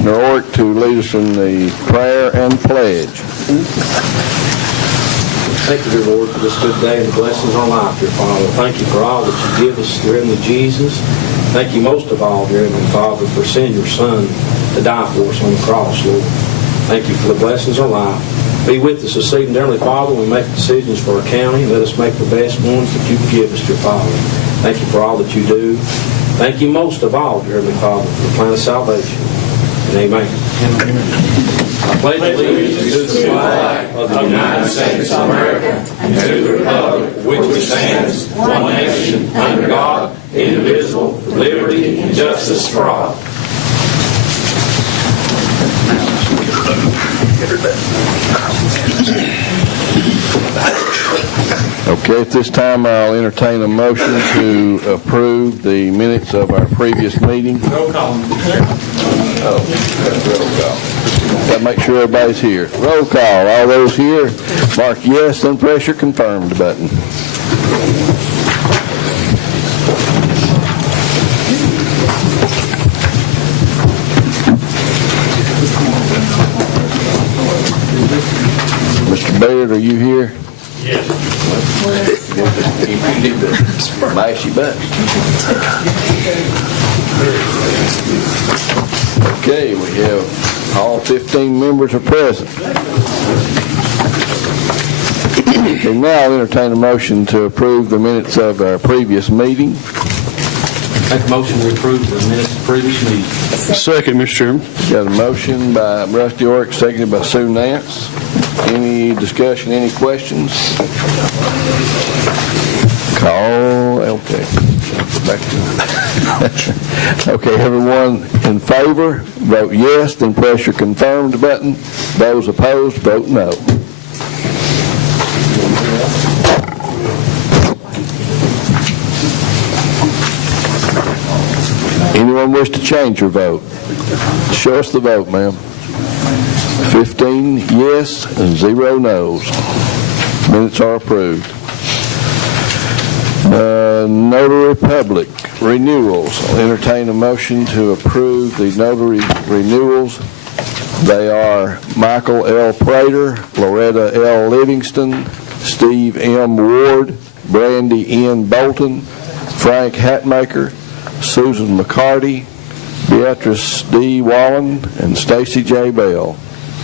Orrick to lead us in the prayer and pledge. Thank you, dear Lord, for this good day and the blessings on life, dear Father. Thank you for all that you give us, dear Heavenly Jesus. Thank you most of all, dear Heavenly Father, for sending your Son to die for us on the cross, Lord. Thank you for the blessings of life. Be with us this evening, dear Heavenly Father, when we make decisions for our county. Let us make the best ones that you can give us, dear Father. Thank you for all that you do. Thank you most of all, dear Heavenly Father, for the plan of salvation. And amen. I pledge allegiance to the flag of the United States of America and to the republic for which it stands, one nation, under God, indivisible, with liberty and justice for all. Okay, at this time I'll entertain a motion to approve the minutes of our previous meeting. Roll call. Roll call. Got to make sure everybody's here. Roll call. All those here, mark yes, then press your confirmed button. Mr. Baird, are you here? Yes. You need to mash your button. Okay, we have all 15 members are present. Okay, now I'll entertain a motion to approve the minutes of our previous meeting. Make a motion to approve the minutes of the previous meeting. Second, Mr. Chairman. Got a motion by Rusty Orrick, seconded by Sue Nance. Any discussion, any questions? Call, okay. Back to okay, everyone in favor, vote yes, then press your confirmed button. Those opposed, vote no. Anyone wish to change your vote? Show us the vote, ma'am. 15 yes and 0 no's. Minutes are approved. Notary Public renewals. I'll entertain a motion to approve the notary renewals. They are Michael L. Prater, Loretta L. Livingston, Steve M. Ward, Brandy N. Bolton, Frank Hatmaker, Susan McCarty, Beatrice D. Wallen, and Stacy J. Bell.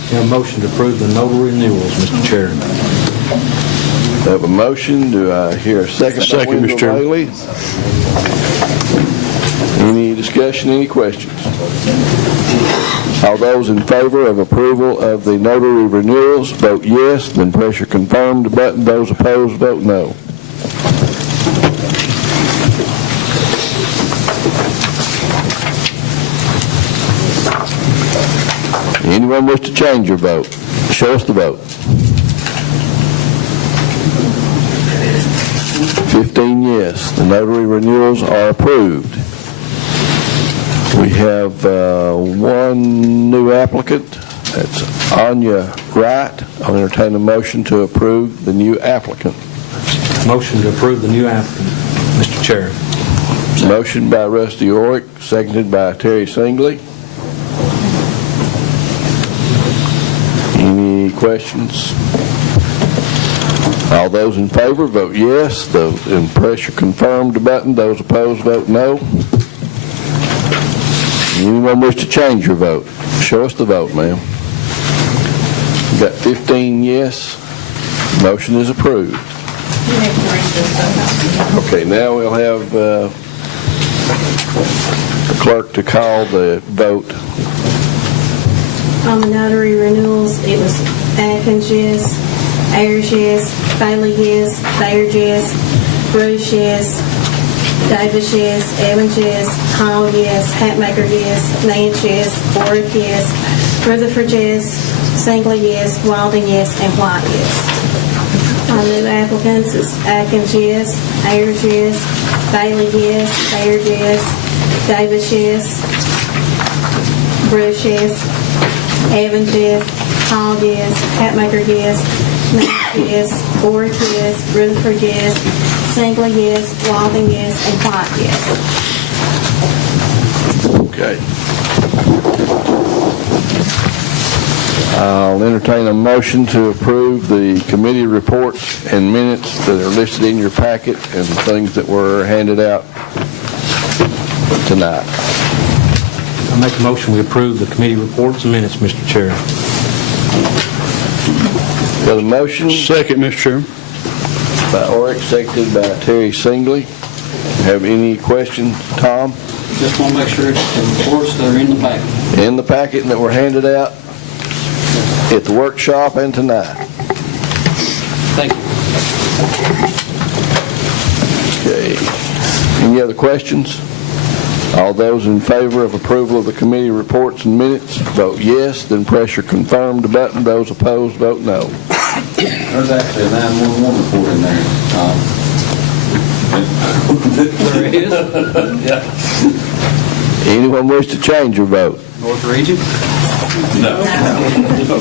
Have a motion to approve the notary renewals, Mr. Chairman. I have a motion. Do I hear a second? Second, Mr. Chairman. Bailey? Any discussion, any questions? All those in favor of approval of the notary renewals, vote yes, then press your confirmed button. Those opposed, vote no. Anyone wish to change your vote? Show us the vote. 15 yes. The notary renewals are approved. We have one new applicant. That's Anya Wright. I'll entertain a motion to approve the new applicant. Motion to approve the new applicant, Mr. Chair. Motion by Rusty Orrick, seconded by Terry Singley. Any questions? All those in favor, vote yes. Those in press your confirmed button. Those opposed, vote no. Anyone wish to change your vote? Show us the vote, ma'am. We've got 15 yes. Motion is approved. Okay, now we'll have the clerk to call the vote. On the notary renewals, it was Atkins yes, Ayers yes, Bailey yes, Baird yes, Bruce yes, Davis yes, Evans yes, Hall yes, Hatmaker yes, Nance yes, Orrick yes, Rutherford yes, Singley yes, Walding yes, and White yes. On new applicants, it's Atkins yes, Ayers yes, Bailey yes, Baird yes, Davis yes, Bruce yes, Evans yes, Hall yes, Hatmaker yes, Nance yes, Orrick yes, Rutherford yes, Singley yes, Walding yes, and White yes. Okay. I'll entertain a motion to approve the committee reports and minutes that are listed in your packet and things that were handed out tonight. I make a motion we approve the committee reports and minutes, Mr. Chair. Got a motion Second, Mr. Chairman. by Oric, seconded by Terry Singley. Have any questions, Tom? Just want to make sure it's the reports that are in the packet. In the packet that were handed out at the workshop and tonight. Thank you. Okay. Any other questions? All those in favor of approval of the committee reports and minutes, vote yes, then press your confirmed button. Those opposed, vote no. There's actually a 911 report in there, Tom. There is. Anyone wish to change your vote? North Region?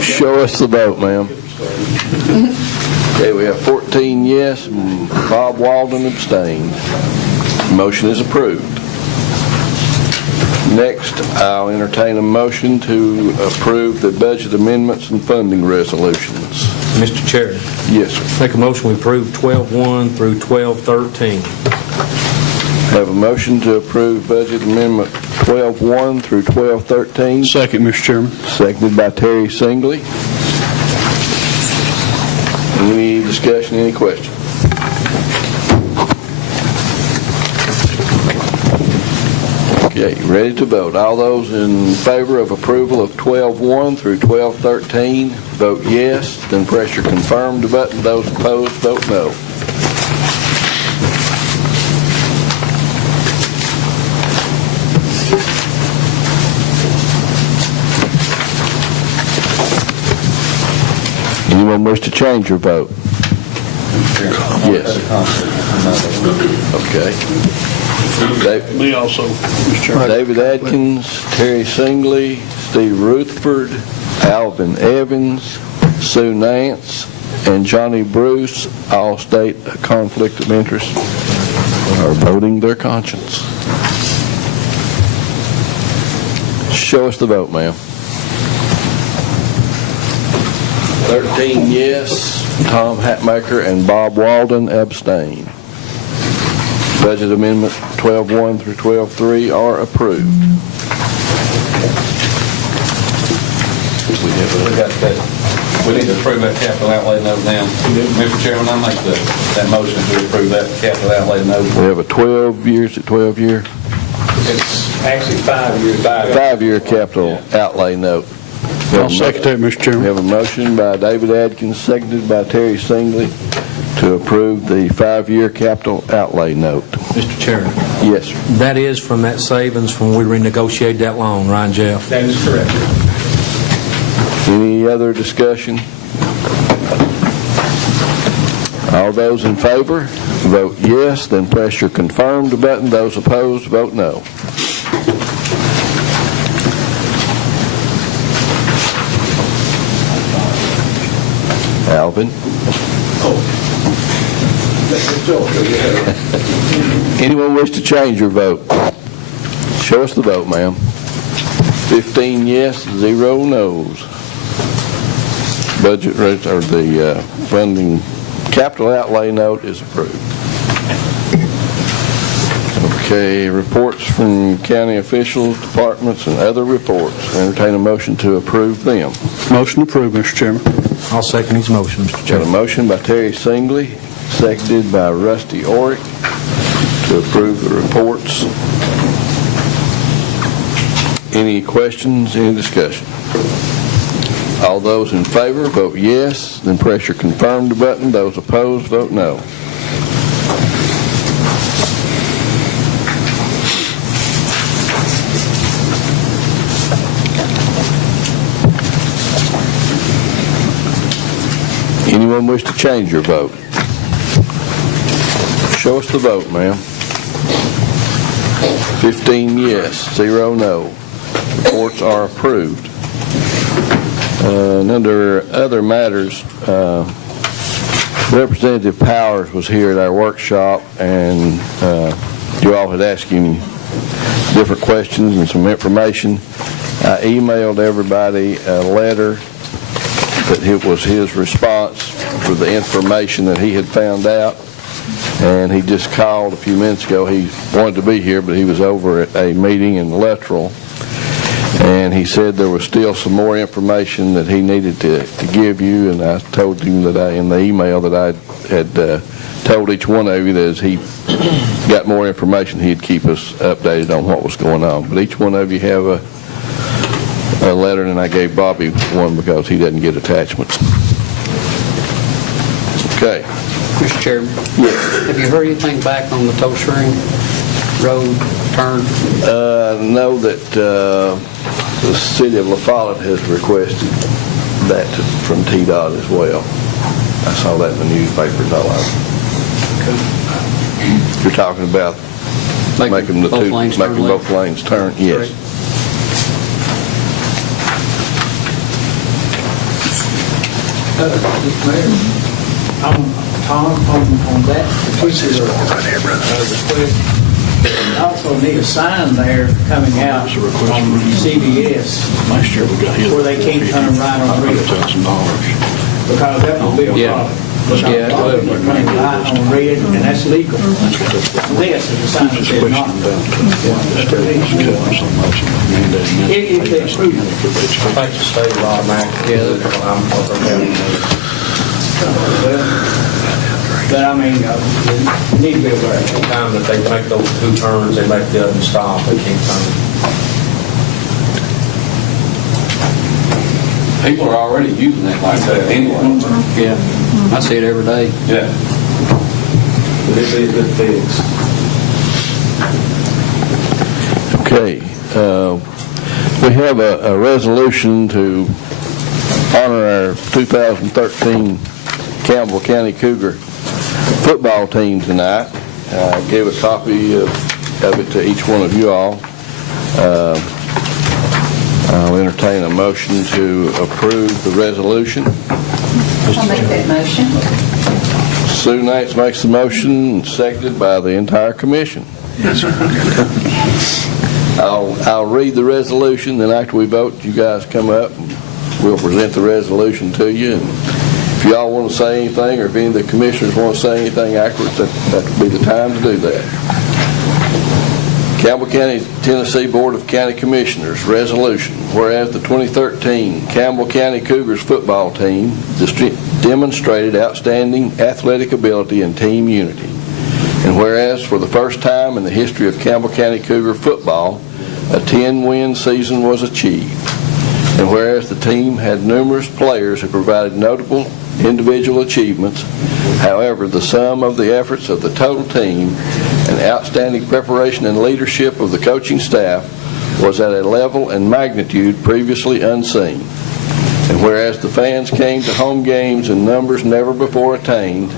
Show us the vote, ma'am. Okay, we have 14 yes, and Bob Walden abstained. Motion is approved. Next, I'll entertain a motion to approve the budget amendments and funding resolutions. Mr. Chair, Yes, sir. make a motion we approve 12-1 through 12-13. Have a motion to approve budget amendment 12-1 through 12-13, Second, Mr. Chairman. seconded by Terry Singley. Any discussion, any questions? Okay, ready to vote. All those in favor of approval of 12-1 through 12-13, vote yes, then press your confirmed button. Those opposed, vote no. Anyone wish to change your vote? Yes. Okay. Me also, Mr. Chairman. David Adkins, Terry Singley, Steve Rutherford, Alvin Evans, Sue Nance, and Johnny Bruce all state a conflict of interest, are voting their conscience. Show us the vote, ma'am. 13 yes, Tom Hatmaker and Bob Walden abstain. Budget Amendment 12-1 through 12-3 are approved. We need to approve that capital outlay note now. Mr. Chairman, I make that motion to approve that capital outlay note. We have a 12-year. It's actually 5 years. 5-year capital outlay note. I'll second that, Mr. We Chairman. have a motion by David Adkins, seconded by Terry Singley, to approve the 5-year capital outlay note. Mr. Chair, Yes, sir. that is from that savings from when we renegotiated that loan, Ryan Jeff? That is correct. Any other discussion? All those in favor, vote yes, then press your confirmed button. Those opposed, vote no. Alvin? Anyone wish to change your vote? Show us the vote, ma'am. 15 yes, 0 no's. Budget rate, or the funding capital outlay note is approved. Okay, reports from county officials, departments, and other reports. Entertain a motion to approve them. Motion approved, Mr. Chairman. I'll second his motion, Mr. Got a Chairman. motion by Terry Singley, seconded by Rusty Oric, to approve the reports. Any questions, any discussion? All those in favor, vote yes, then press your confirmed button. Those opposed, vote no. Anyone wish to change your vote? Show us the vote, ma'am. 15 yes, 0 no. Reports are approved. And under other matters, Representative Powers was here at our workshop, and you all had asked him different questions and some information. I emailed everybody a letter that it was his response for the information that he had found out. And he just called a few minutes ago. He wanted to be here, but he was over at a meeting in Luttrell. And he said there was still some more information that he needed to give you. And I told him that in the email that I had told each one of you that as he got more information, he'd keep us updated on what was going on. But each one of you have a letter, and I gave Bobby one because he doesn't get attachments. Okay. Mr. Chairman, Yes. have you heard anything back on the Tollstring Road turn? Know that the city of La Follette has requested that from TDOT as well. I saw that in the newspapers all over. You're talking about making the both lanes turn making left. both lanes turn? Yes. Right. Mr. Mayor, Tom, on that particular request, we also need a sign there coming out on CBS Last year we got hit. where they can't turn right on Red, $100,000. because that will be a Yeah. problem. Because Yeah, it a lot of will. them are running right on Red, and that's legal. Unless it's a sign that says not. If they approve it. I think the state of automatic. But I mean, you need to be aware. Anytime that they make those two turns, they make the other stop, they can't turn. People are already using that like that anyway. Yeah, I see it every day. Yeah. This is a good fix. Okay. We have a resolution to honor our 2013 Campbell County Cougar football team tonight. I gave a copy of it to each one of you all. I'll entertain a motion to approve the resolution. I'll make that motion. Sue Nates makes the motion, seconded by the entire commission. I'll read the resolution, then after we vote, you guys come up and we'll present the resolution to you. And if y'all want to say anything, or if any of the commissioners want to say anything afterwards, that would be the time to do that. Campbell County, Tennessee Board of County Commissioners, resolution. Whereas the 2013 Campbell County Cougars football team demonstrated outstanding athletic ability and team unity. And whereas for the first time in the history of Campbell County Cougar football, a 10-win season was achieved. And whereas the team had numerous players who provided notable individual achievements, however, the sum of the efforts of the total team and outstanding preparation and leadership of the coaching staff was at a level and magnitude previously unseen. And whereas the fans came to home games in numbers never before attained,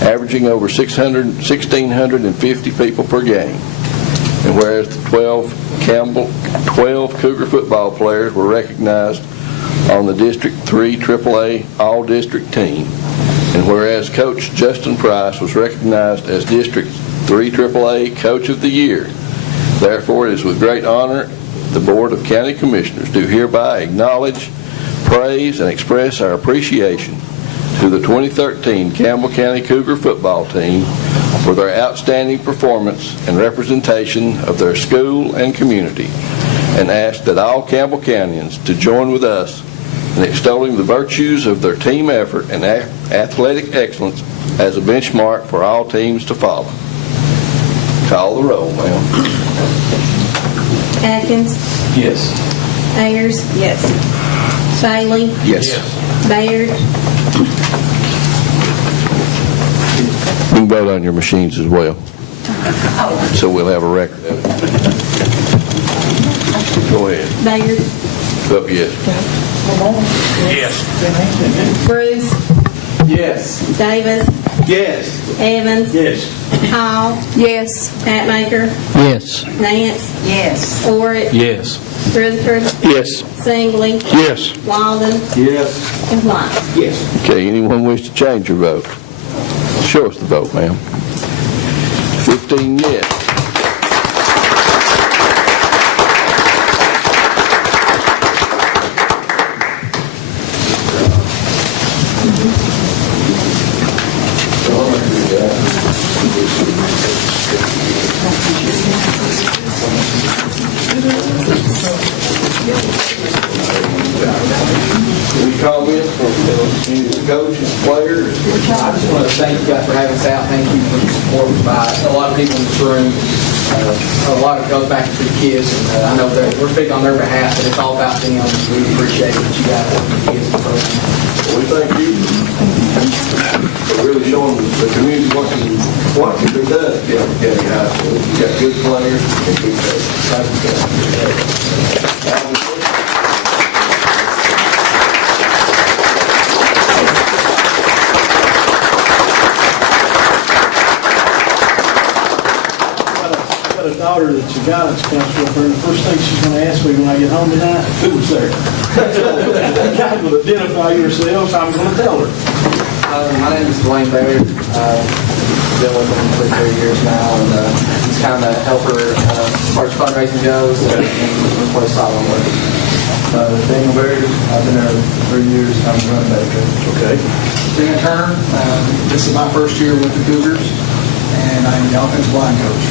averaging over 1,650 people per game. And whereas the 12 Cougar football players were recognized on the District 3 AAA All-District team. And whereas Coach Justin Price was recognized as District 3 AAA Coach of the Year. Therefore, it is with great honor the Board of County Commissioners do hereby acknowledge, praise, and express our appreciation to the 2013 Campbell County Cougar football team for their outstanding performance and representation of their school and community, and ask that all Campbell Countyans to join with us in extolling the virtues of their team effort and athletic excellence as a benchmark for all teams to follow. Call the roll, ma'am. Atkins, Yes. Ayers. Yes. Bailey. Yes. Baird. You can vote on your machines as well, so we'll have a record of it. Go ahead. Baird. Vote yes. Bruce. Yes. Davis. Yes. Evans. Yes. Hall. Yes. Hatmaker. Yes. Nance. Yes. Orrick. Yes. Rutherford. Yes. Singley. Yes. Walden. Yes. And White. Yes. Okay, anyone wish to change your vote? Show us the vote, ma'am. 15 yes. Any comments from any of the coaches, players? I just want to thank you guys for having us out. Thank you for the support by a lot of people in this room. A lot of it goes back to the kids, and I know that we're speaking on their behalf, but it's all about them. We appreciate what you guys do for the kids in the program. We thank you for really showing the community what can be done at Campbell County High School. You got good players and good coaches. Got a daughter that's a guidance counselor up there, and the first thing she's going to ask me when I get home tonight, who was there? You guys will identify yourselves, I'm going to tell her. My name is Dwayne Baird. Been with him for 3 years now, and he's kind of a helper as far as fundraising goes, and we play solid work. Daniel Baird, I've been there 3 years. I'm running back coach. Okay. Dan Turner, this is my first year with the Cougars, and I'm the offensive line coach.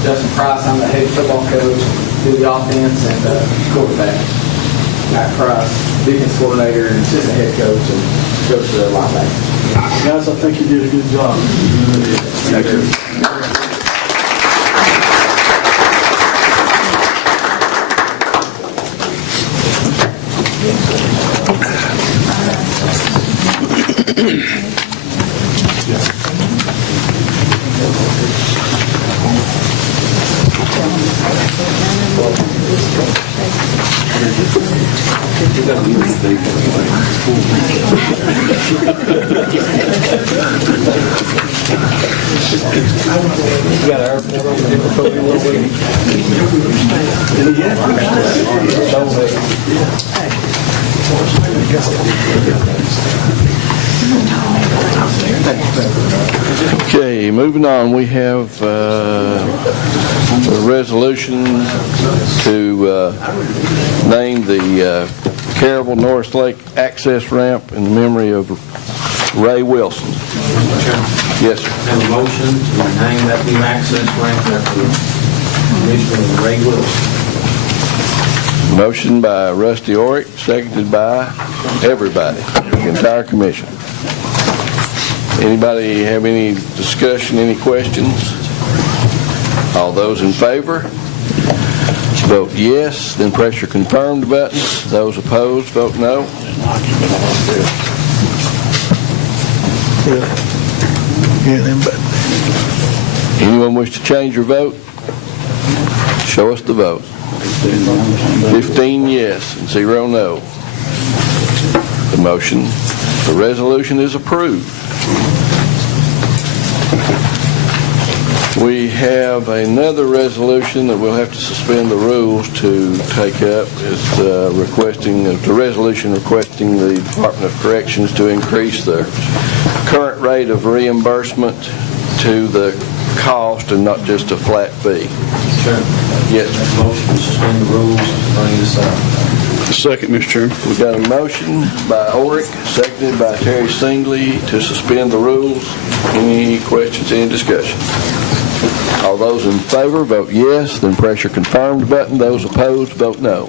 Justin Price, I'm the head football coach, do the offense and quarterback. Matt Price, defense coordinator and assistant head coach, and coach the linebacker. Guys, I think you did a good job. Thank you. Okay, moving on, we have a resolution to name the Caryville North Lake access ramp in the memory of Ray Wilson. Yes, sir. Have a motion to name that new access ramp after Commissioner Ray Wilson. Motion by Rusty Orick, seconded by everybody, the entire commission. Anybody have any discussion, any questions? All those in favor, vote yes, then press your confirmed buttons. Those opposed, vote no. Anyone wish to change your vote? Show us the vote. 15 yes and 0 no. The resolution is approved. We have another resolution that we'll have to suspend the rules to take up. It's the resolution requesting the Department of Corrections to increase the current rate of reimbursement to the cost and not just a flat fee. Sure. Yes. Motion to suspend the rules and bring this up. Second, Mr. Chairman. We've got a motion by Orick, seconded by Terry Singley to suspend the rules. Any questions, any discussion? All those in favor, vote yes, then press your confirmed button. Those opposed, vote no.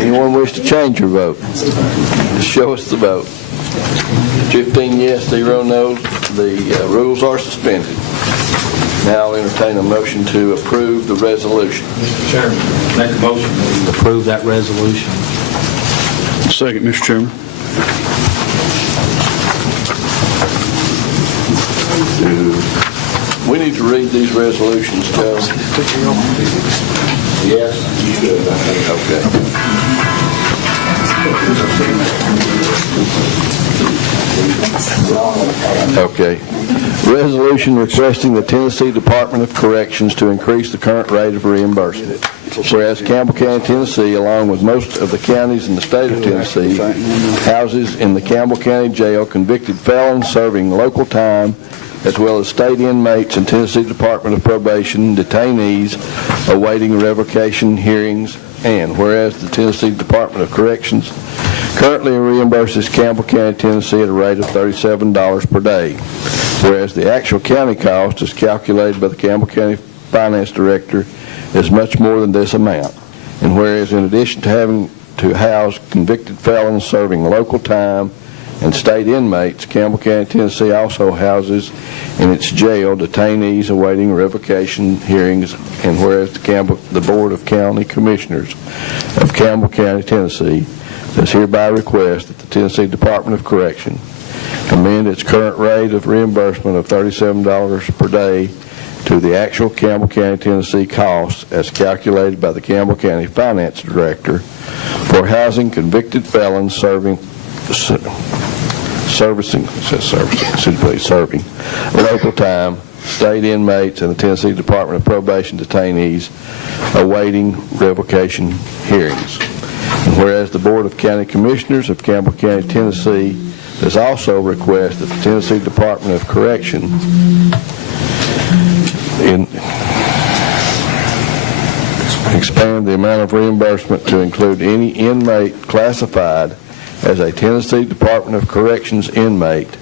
Anyone wish to change your vote? Just show us the vote. 15 yes, 0 no's. The rules are suspended. Now I'll entertain a motion to approve the resolution. Mr. Chairman, make a motion to approve that resolution. Second, Mr. Chairman. We need to read these resolutions, Joe. Yes, you should, I think. Okay. Resolution requesting the Tennessee Department of Corrections to increase the current rate of reimbursement. Whereas Campbell County, Tennessee, along with most of the counties in the state of Tennessee, houses in the Campbell County Jail convicted felons serving local time, as well as state inmates and Tennessee Department of Probation detainees awaiting revocation hearings And whereas the Tennessee Department of Corrections currently reimburses Campbell County, Tennessee at a rate of $37 per day, whereas the actual county cost is calculated by the Campbell County Finance Director is much more than this amount. And whereas in addition to having to house convicted felons serving local time and state inmates, Campbell County, Tennessee also houses in its jail detainees awaiting revocation hearings. And whereas the Board of County Commissioners of Campbell County, Tennessee does hereby request that the Tennessee Department of Correction amend its current rate of reimbursement of $37 per day to the actual Campbell County, Tennessee costs as calculated by the Campbell County Finance Director for housing convicted felons serving local time, state inmates, and the Tennessee Department of Probation detainees awaiting revocation hearings. And whereas the Board of County Commissioners of Campbell County, Tennessee does also request that the Tennessee Department of Correction expand the amount of reimbursement to include any inmate classified as a Tennessee Department of Corrections inmate,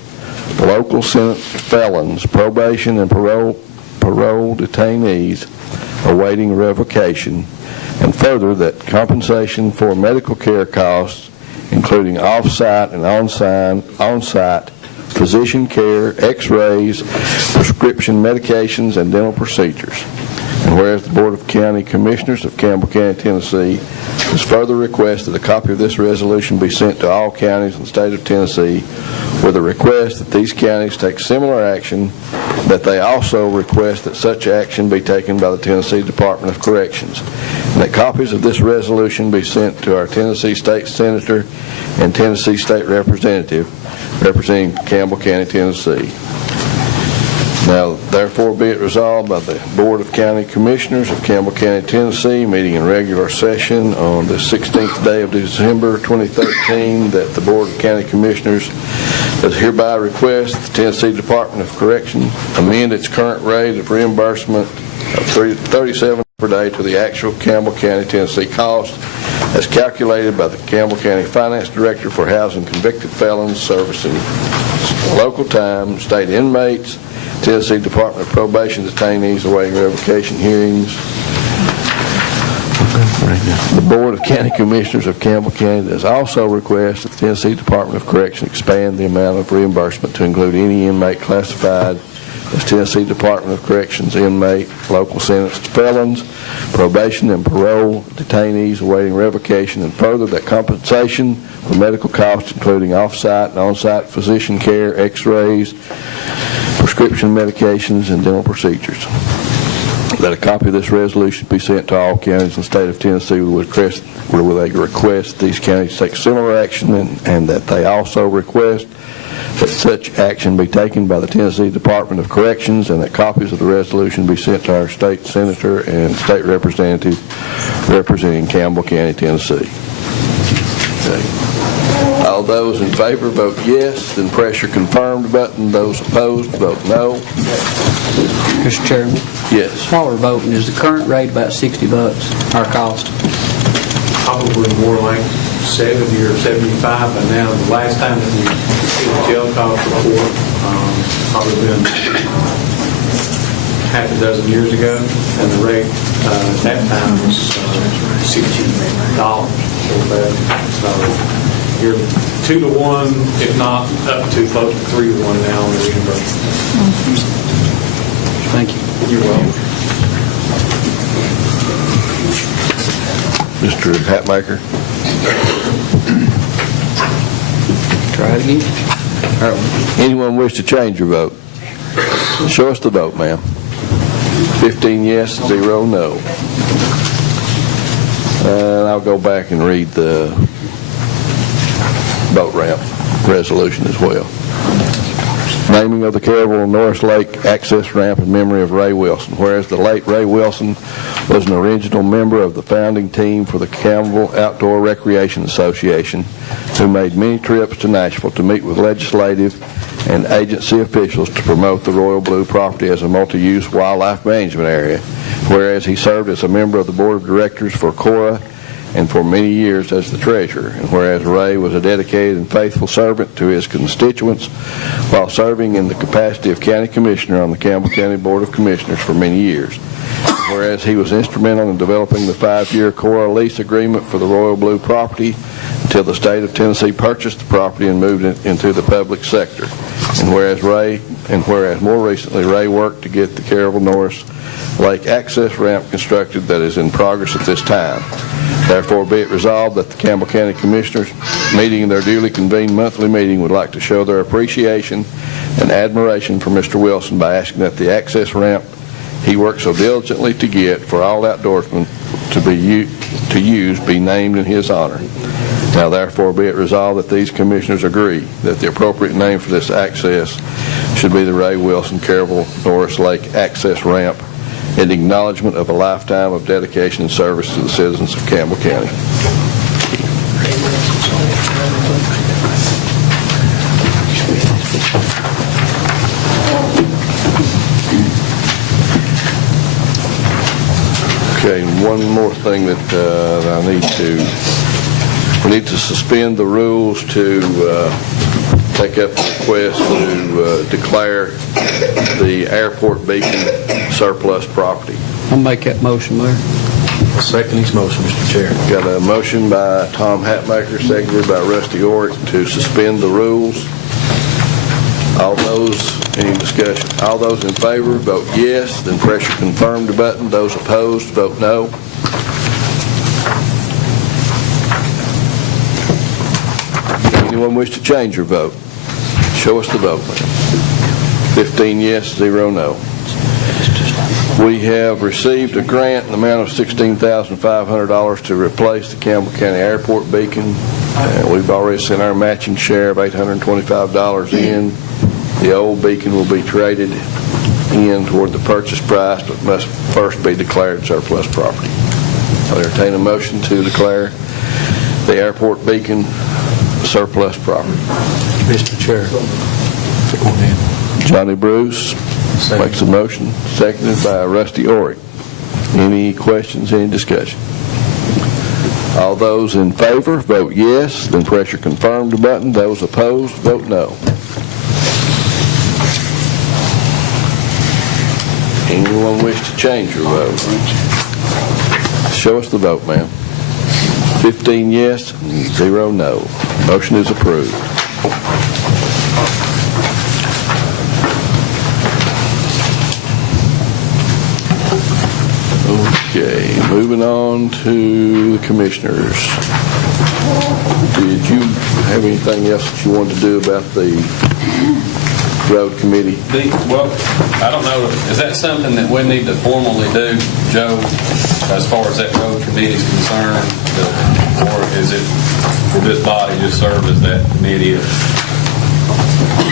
local sentenced felons, probation and parole detainees awaiting revocation, and further that compensation for medical care costs, including off-site and on-site physician care, x-rays, prescription medications, and dental procedures. And whereas the Board of County Commissioners of Campbell County, Tennessee has further requested a copy of this resolution be sent to all counties in the state of Tennessee with a request that these counties take similar action, that they also request that such action be taken by the Tennessee Department of Corrections, and that copies of this resolution be sent to our Tennessee State Senator and Tennessee State Representative representing Campbell County, Tennessee. Now, therefore, be it resolved by the Board of County Commissioners of Campbell County, Tennessee, meeting in regular session on the 16th day of December 2013, that the Board of County Commissioners does hereby request the Tennessee Department of Correction amend its current rate of reimbursement of $37 per day to the actual Campbell County, Tennessee cost as calculated by the Campbell County Finance Director for housing convicted felons servicing local time, state inmates, Tennessee Department of Probation detainees awaiting revocation hearings. The Board of County Commissioners of Campbell County does also request that the Tennessee Department of Correction expand the amount of reimbursement to include any inmate classified as Tennessee Department of Corrections inmate, local sentenced felons, probation and parole detainees awaiting revocation, and further that compensation for medical costs, including off-site and on-site physician care, x-rays, prescription medications, and dental procedures. That a copy of this resolution be sent to all counties in the state of Tennessee with a request these counties take similar action, and that they also request that such action be taken by the Tennessee Department of Corrections, and that copies of the resolution be sent to our state senator and state representative representing Campbell County, Tennessee. Okay. All those in favor vote yes, then press your confirmed button. Those opposed vote no. Mr. Chairman, Yes. while we're voting, is the current rate about $60, our cost? Probably more like 70 or 75 by now. The last time that we did the jail cost report, probably been half a dozen years ago, and the rate at that time was $60. So you're 2 to 1, if not up to close to 3 to 1 now on the reimbursement. Thank you. You're welcome. Mr. Hatmaker. Try it again. Anyone wish to change your vote? Show us the vote, ma'am. 15 yes, 0 no. And I'll go back and read the boat ramp resolution as well. Naming of the Caryville Norris Lake access ramp in memory of Ray Wilson. Whereas the late Ray Wilson was an original member of the founding team for the Campbell Outdoor Recreation Association, who made many trips to Nashville to meet with legislative and agency officials to promote the Royal Blue property as a multi-use wildlife management area. Whereas he served as a member of the board of directors for Cora and for many years as the treasurer. And whereas Ray was a dedicated and faithful servant to his constituents while serving in the capacity of county commissioner on the Campbell County Board of Commissioners for many years. Whereas he was instrumental in developing the 5-year Cora lease agreement for the Royal Blue property until the state of Tennessee purchased the property and moved it into the public sector. And whereas more recently Ray worked to get the Caryville Norris Lake access ramp constructed that is in progress at this time. Therefore, be it resolved that the Campbell County Commissioners, meeting in their duly convened monthly meeting, would like to show their appreciation and admiration for Mr. Wilson by asking that the access ramp he worked so diligently to get for all outdoorsmen to use be named in his honor. Now, therefore, be it resolved that these commissioners agree that the appropriate name for this access should be the Ray Wilson Caryville Norris Lake Access Ramp in acknowledgement of a lifetime of dedication and service to the citizens of Campbell County. Okay, one more thing that we need to suspend the rules to take up the request to declare the airport beacon surplus property. I'll make that motion, Mayor. I'll second his motion, Mr. Chair. Got a motion by Tom Hatmaker, seconded by Rusty Orrick to suspend the rules. Any discussion? All those in favor, vote yes, then press your confirmed button. Those opposed, vote no. Anyone wish to change your vote? Show us the vote. 15 yes, 0 no. We have received a grant in the amount of $16,500 to replace the Campbell County Airport beacon. We've already sent our matching share of $825 in. The old beacon will be traded in toward the purchase price, but must first be declared surplus property. I'll entertain a motion to declare the airport beacon surplus property. Mr. Chair. Go ahead. Johnny Bruce makes a motion, seconded by Rusty Orrick. Any questions, any discussion? All those in favor, vote yes, then press your confirmed button. Those opposed, vote no. Anyone wish to change your vote? Show us the vote, ma'am. 15 yes, 0 no. Motion is approved. Okay, moving on to the commissioners. Did you have anything else that you wanted to do about the road committee? Well, I don't know, is that something that we need to formally do, Joe, as far as that road committee is concerned? Or is it, will this body just serve as that committee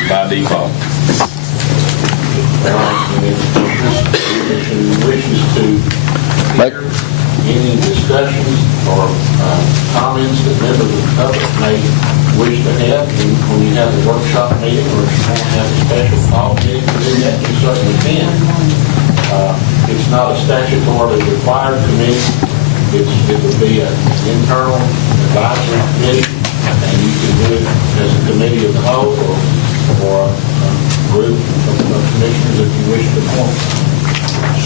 by default? Wishes to hear any discussions or comments that members of the public may wish to have when you have a workshop meeting, or if you want to have a special call meeting to do that, you certainly can. It's not a statutorily required committee. It would be an internal advisory committee, and you can do it as a committee of the whole or a group of commissioners if you wish to appoint.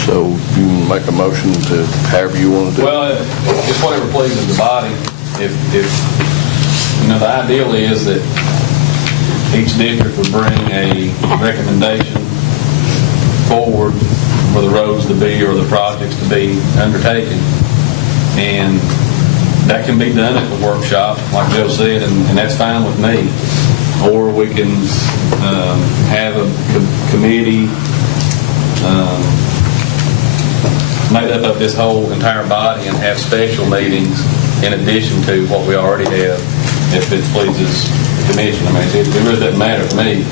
So you can make a motion to however you want to do it? Well, it's whatever pleases the body. If the ideal is that each district would bring a recommendation forward for the roads to be or the projects to be undertaken. And that can be done at the workshop, like Joe said, and that's fine with me. Or we can have a committee made up of this whole entire body and have special meetings in addition to what we already have, if it pleases the commission. I mean, it really doesn't matter to me,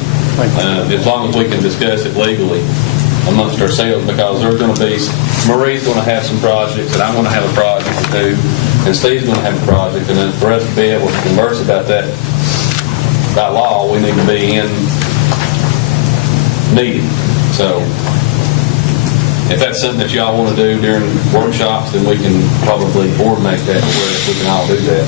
as long as we can discuss it legally amongst ourselves, because there's going to be, Marie's going to have some projects, and I'm going to have a project to do, and Steve's going to have a project, and then for us to be able to converse about that by law, we need to be in meeting. So if that's something that y'all want to do during workshops, then we can probably coordinate that to where we can all do that.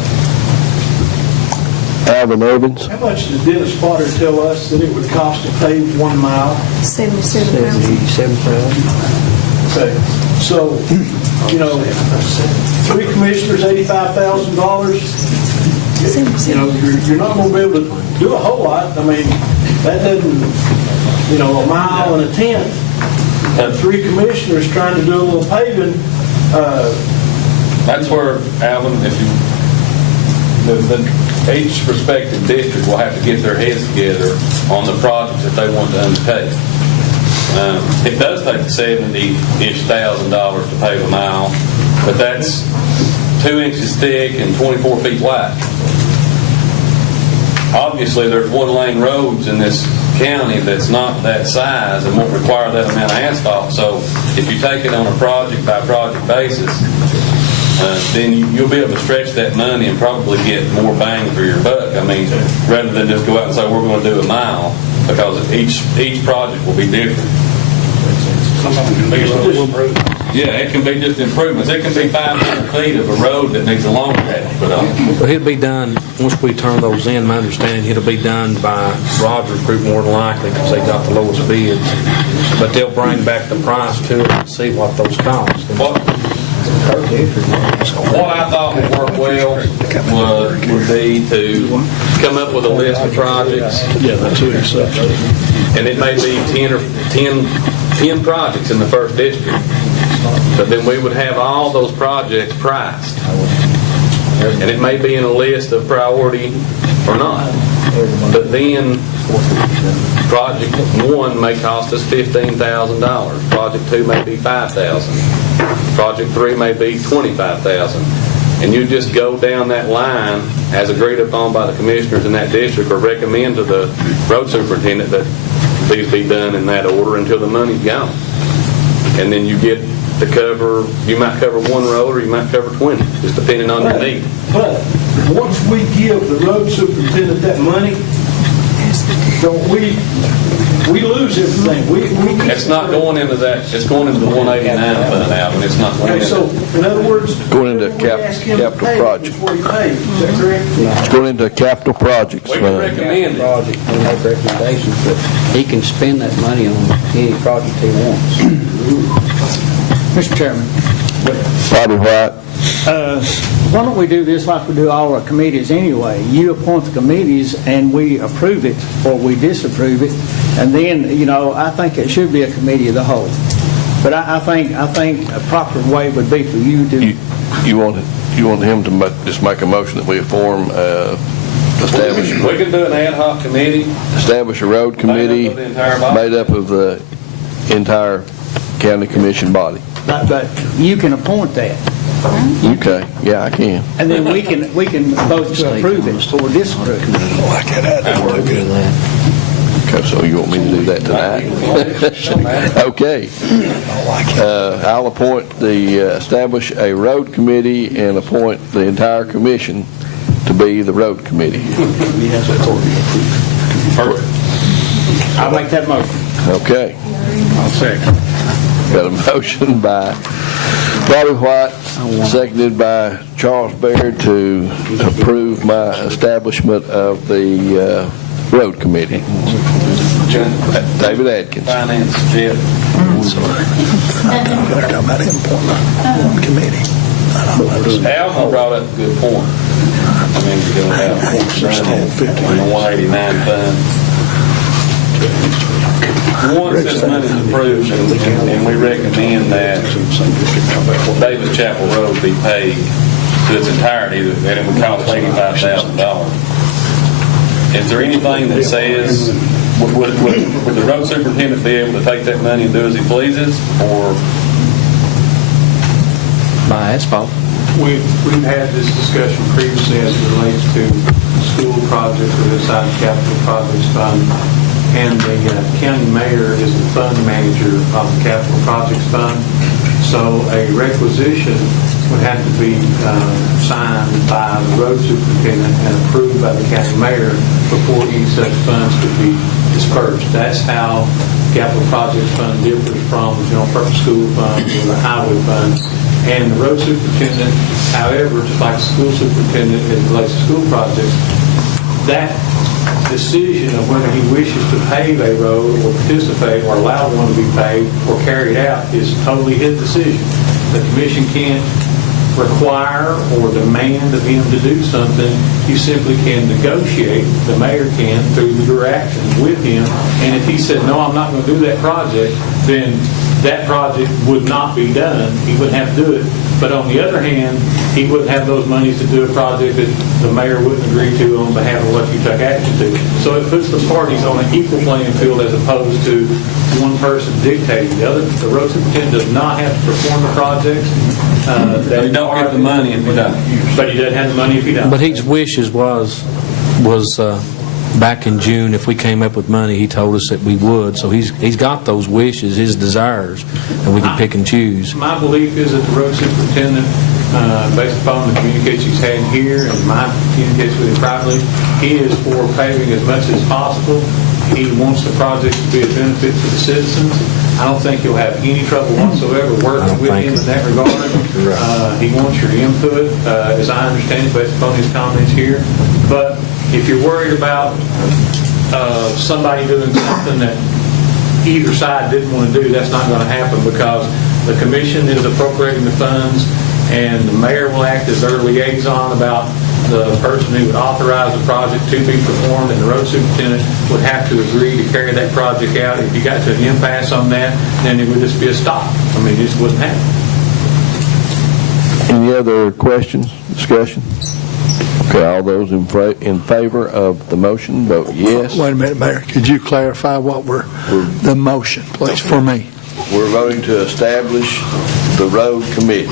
Alvin Evans. How much did Dennis Potter tell us that it would cost to pave 1 mile? 77,000. So, you know, 3 commissioners, $85,000. You know, you're not going to be able to do a whole lot. I mean, that doesn't, you know, a mile and a tenth. 3 commissioners trying to do a little paving. That's where, Alvin, if you, each respective district will have to get their heads together on the projects that they want to undertake. It does take $70-ish thousand to pave a mile, but that's 2 inches thick and 24 feet wide. Obviously, there's 1-lane roads in this county that's not that size and won't require that amount of asphalt. So if you take it on a project-by-project basis, then you'll be able to stretch that money and probably get more bang for your buck. I mean, rather than just go out and say, we're going to do a mile, because each project will be different. Yeah, it can be just improvements. It can be 500 feet of a road that needs a longer patch put on. Well, it'll be done, once we turn those in, my understanding, it'll be done by Rogers Group more than likely, because they got the lowest bids. But they'll bring back the price to it and see what those cost. What I thought would work well would be to come up with a list of projects. Yeah, that's what he said. And it may be 10 projects in the first district. But then we would have all those projects priced. And it may be in a list of priority or not. But then project 1 may cost us $15,000. Project 2 may be $5,000. Project 3 may be $25,000. And you just go down that line as agreed upon by the commissioners in that district, or recommend to the road superintendent that these be done in that order until the money's gone. And then you get to cover, you might cover 1 road or you might cover 20, just depending on your need. But once we give the road superintendent that money, don't we lose everything. It's not going into that, it's going into the 189 fund now, and it's not going Okay, into. so in other words, Going into ask him to capital pay project. before he pays. Is that correct? It's going into capital projects We can fund. recommend it. Project, we make recommendations, but he can spend that money on any project he wants. Mr. Chairman, Bobby White. why don't we do this like we do all our committees anyway? You appoint the committees and we approve it or we disapprove it, and then, you know, I think it should be a committee of the whole. But I think a proper way would be for you to... You want him to just make a motion that we form, establish We can do an ad hoc committee. a road committee Made up of the entire body? made up of the entire county commission body. But you can appoint that, Okay, yeah, I can. and then we can vote to approve it or disapprove it. Okay, so you want me to do that tonight? Okay. I'll establish a road committee and appoint the entire commission to be the road committee. I'll make that motion. Okay. I'll second. Got a motion by Bobby White, seconded by Charles Baird to approve my establishment of the road committee. David Adkins. Finance, Jeff. Alvin brought up a good point. I mean, we're going to have on the 189 fund. Once this money is approved, and we recommend that Davis Chapel Road be paid to its entirety, that it would cost $85,000. Is there anything that says, would the road superintendent be able to take that money and do as he pleases, or? By asphalt. We've had this discussion previously as it relates to school projects or the side capital projects fund, and the county mayor is the fund manager of the capital projects fund. So a requisition would have to be signed by the road superintendent and approved by the county mayor before any such funds could be dispersed. That's how capital projects fund differs from the general purpose school fund or the highway fund. And the road superintendent, however, just like the school superintendent as it relates to school projects, that decision of whether he wishes to pave a road or participate or allow one to be paved or carried out is totally his decision. The commission can't require or demand of him to do something. You simply can negotiate, the mayor can, through your actions with him. And if he said, no, I'm not going to do that project, then that project would not be done. He wouldn't have to do it. But on the other hand, he wouldn't have those monies to do a project that the mayor wouldn't agree to on behalf of what you took action to. So it puts the parties on an equal playing field as opposed to one person dictating. The road superintendent does not have to perform the projects. He don't get the money if he doesn't. But he doesn't have the money if he doesn't. But his wishes was back in June, if we came up with money, he told us that we would. So he's got those wishes, his desires, and we can pick and choose. My belief is that the road superintendent, based upon the communications he's had here and my communications with him privately, he is for paving as much as possible. He wants the project to be a benefit to the citizens. I don't think he'll have any trouble whatsoever working with him in that regard. He wants your input, as I understand it, based upon his comments here. But if you're worried about somebody doing something that either side didn't want to do, that's not going to happen, because the commission is appropriating the funds, and the mayor will act as their liaison about the person who would authorize the project to be performed, and the road superintendent would have to agree to carry that project out. If you got to an impasse on that, then it would just be a stop. I mean, it just wouldn't happen. Any other questions, discussion? Okay, all those in favor of the motion, vote yes. Wait a minute, Mayor. Could you clarify what the motion, please, for me? We're voting to establish the road committee.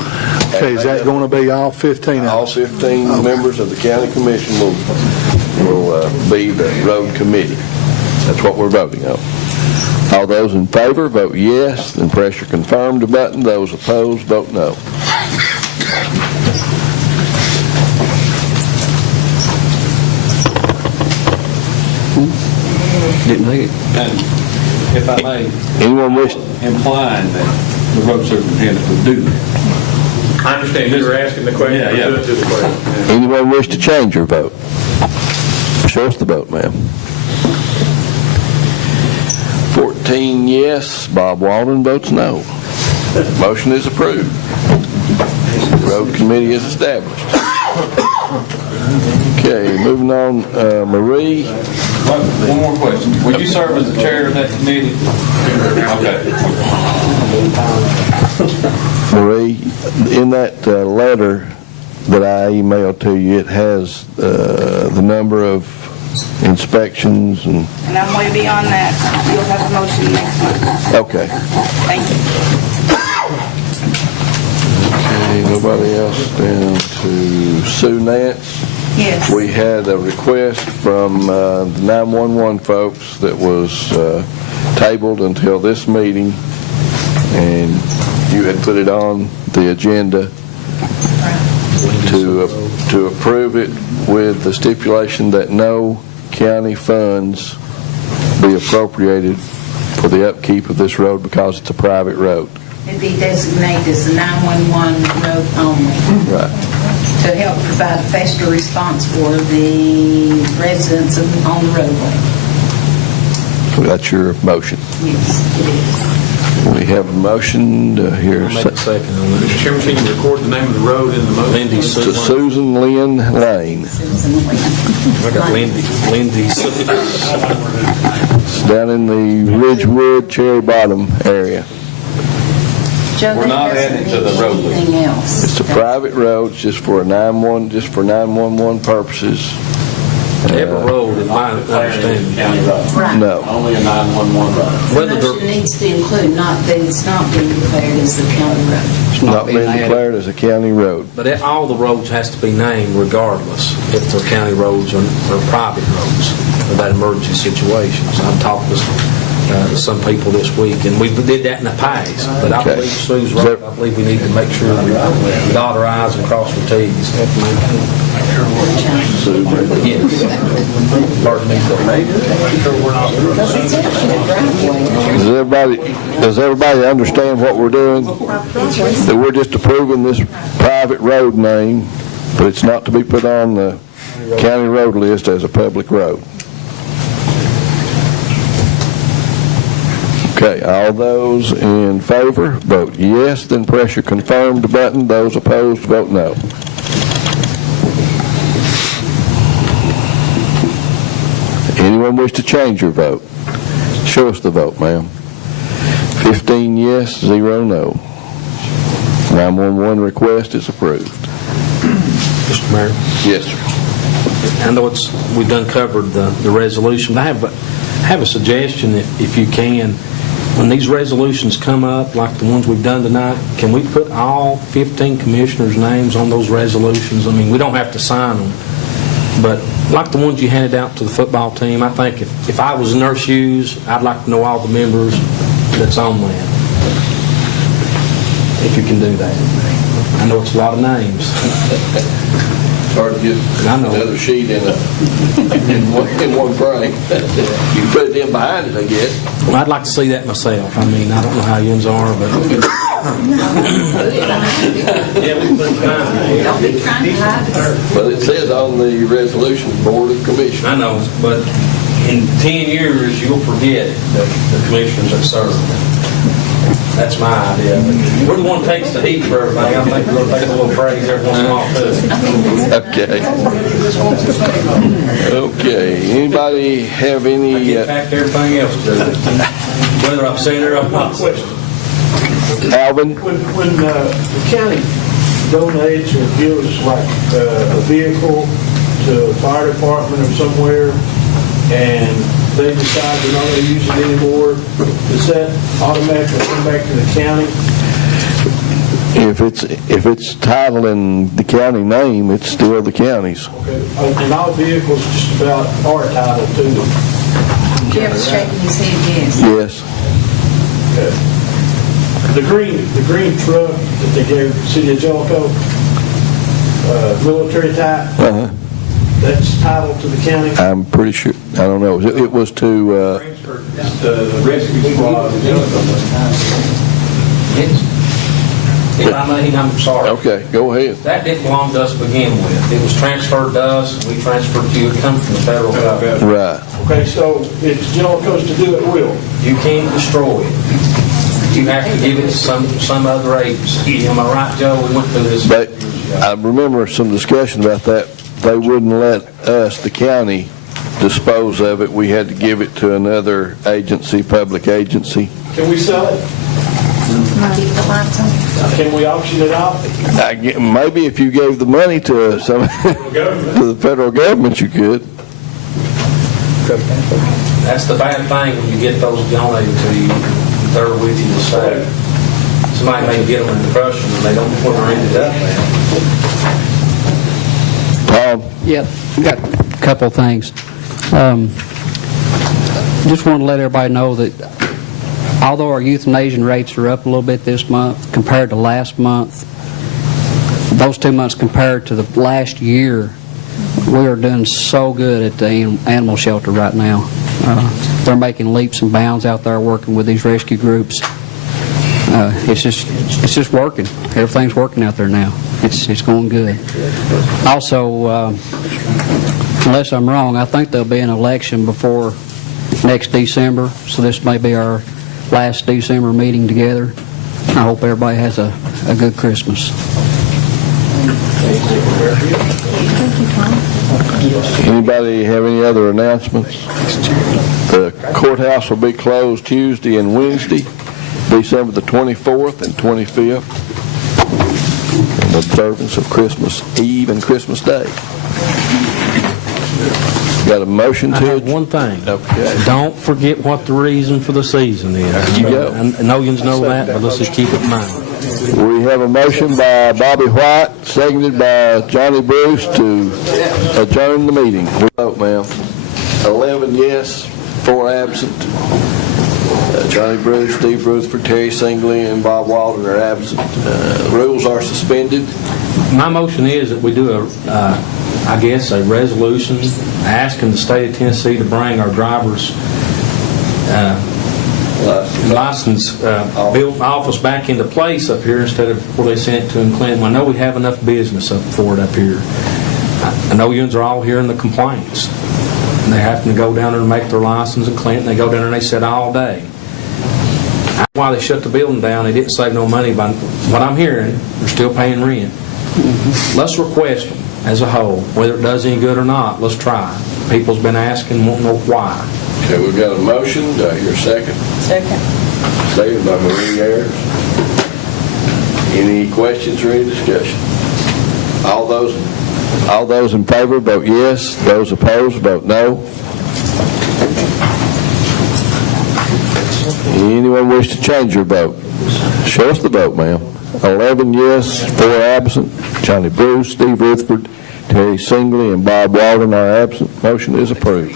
Okay, is that going to be all 15 of us? All 15 members of the county commission will be the road committee. That's what we're voting on. All those in favor, vote yes, then press your confirmed button. Those opposed, vote no. Didn't think it. And if I may, Anyone wish? implying that the road superintendent would do that. I understand you're asking the question. Yeah. To the question. Anyone wish to change your vote? Show us the vote, ma'am. 14 yes, Bob Walden votes no. Motion is approved. The road committee is established. Okay, moving on, Marie. One more question. Will you serve as the chair of that committee? Okay. Marie, in that letter that I emailed to you, it has the number of inspections and... And I'm way beyond that. You'll have a motion next month. Okay. Thank you. Okay, nobody else. Down to Sue Nance. Yes. We had a request from the 911 folks that was tabled until this meeting, and you had put it on the agenda to approve it with the stipulation that no county funds be appropriated for the upkeep of this road because it's a private road. It'd be designated as a 911 road only. Right. To help provide a faster response for the residents on the roadway. That's your motion. Yes, it is. We have a motion to hear. I'll make a second on that. Mr. Chairman, can you record the name of the road in the motion? Lindy To Susan. Susan Lynn Lane. Susan Lynn. I got Lindy Susan. It's down in the Ridgewood, Cherry Bottom area. Joe, We're not that adding doesn't to the mean road list. anything else. It's a private road, it's just for 911 purposes. Every road, in my understanding. County road. Right. No. Only a 911 road. The Whether motion they're, needs to include not that it's not being declared as the county road. It's not been declared as a county road. but all the roads has to be named regardless if they're county roads or private roads for that emergency situations. I've talked to some people this week, and we did that in the past, but I Okay. believe Sue's right. I believe we need to make sure we dot our I's and cross our T's. Does everybody understand what we're doing? That we're just approving this private road name, but it's not to be put on the county road list as a public road. Okay, all those in favor, vote yes, then press your confirmed button. Those opposed, vote no. Anyone wish to change your vote? Show us the vote, ma'am. 15 yes, 0 no. 911 request is approved. Mr. Mayor? Yes, sir. I know we've done covered the resolution, but I have a suggestion, if you can. When these resolutions come up, like the ones we've done tonight, can we put all 15 commissioners' names on those resolutions? I mean, we don't have to sign them, but like the ones you handed out to the football team, I think if I was in their shoes, I'd like to know all the members that's on that. If you can do that. I know it's a lot of names. Hard to get another sheet in one frame. You can put it in behind it, I guess. Well, I'd like to see that myself. I mean, I don't know how yours are, but... Yeah, we put time. Don't be trying to hide it. Well, it says on the resolution, Board of Commissioners. I know, but in 10 years, you'll forget the commissioners that serve. That's my idea. We're the one that takes the heat for everything. I think we're going to take a little praise every once in a while, too. Okay. Anybody have any... I get back to everything else, too. Whether I'm saying it or I'm not. Alvin? When the county donates or gives like a vehicle to a fire department or somewhere, and they decide they're not going to use it anymore, does that automatically come back to the county? If it's titled in the county name, it's still the county's. Okay. And all vehicles just about are titled to them. Jeff's shaking his head, yes. Yes. Okay. The green truck that they gave the city of Jellicoe, military type, that's titled to the county? I'm pretty sure. I don't know. It was to... The rescue squad. If I may, I'm sorry. Okay, go ahead. That didn't belong to us to begin with. It was transferred to us, and we transferred to you. It comes from the federal government. Right. Okay, so it's Jellicoe's to do at will. You can't destroy it. You have to give it to some other agency. Am I right, Joe? We went through this. But I remember some discussion about that. They wouldn't let us, the county, dispose of it. We had to give it to another agency, public agency. Can we sell it? Keep the lights on. Can we auction it off? Maybe if you gave the money to some to the federal government, you could. That's the bad thing when you get those donated to you. They're with you to say. Somebody may get them in crushing and they don't know where they ended up at. Tom? Yep, got a couple of things. Just want to let everybody know that although our euthanasia rates are up a little bit this month compared to last month, those 2 months compared to the last year, we are doing so good at the animal shelter right now. They're making leaps and bounds out there working with these rescue groups. It's just working. Everything's working out there now. It's going good. Also, unless I'm wrong, I think there'll be an election before next December, so this may be our last December meeting together. I hope everybody has a good Christmas. Anybody have any other announcements? The courthouse will be closed Tuesday and Wednesday, December the 24th and 25th, in observance of Christmas Eve and Christmas Day. Got a motion I to have one thing. Okay. Don't forget what the reason for the season is. You go. I know you know that, but let's just keep it in mind. We have a motion by Bobby White, seconded by Johnny Bruce to adjourn the meeting. We vote, ma'am. 11 yes, 4 absent. Johnny Bruce, Steve Rutherford, Terry Singley, and Bob Walden are absent. Rules are suspended. My motion is that we do I guess, a resolution asking the state of Tennessee to bring our drivers' license built office back into place up here instead of where they sent it to in Clinton. I know we have enough business up for it up here. I know you are all hearing the complaints. And they have to go down there and make their license in Clinton. They go down there and they sit all day. That's why they shut the building down. They didn't save no money by what I'm hearing. They're still paying rent. Let's request them as a whole, whether it does any good or not. Let's try. People's been asking, won't know why. Okay, we've got a motion. Do I hear a second? Second. Second by Marie Ayers. Any questions or any discussion? All those in favor vote yes. Those opposed vote no. Anyone wish to change your vote? Show us the vote, ma'am. 11 yes, 4 absent. Johnny Bruce, Steve Rutherford, Terry Singley, and Bob Walden are absent. Motion is approved.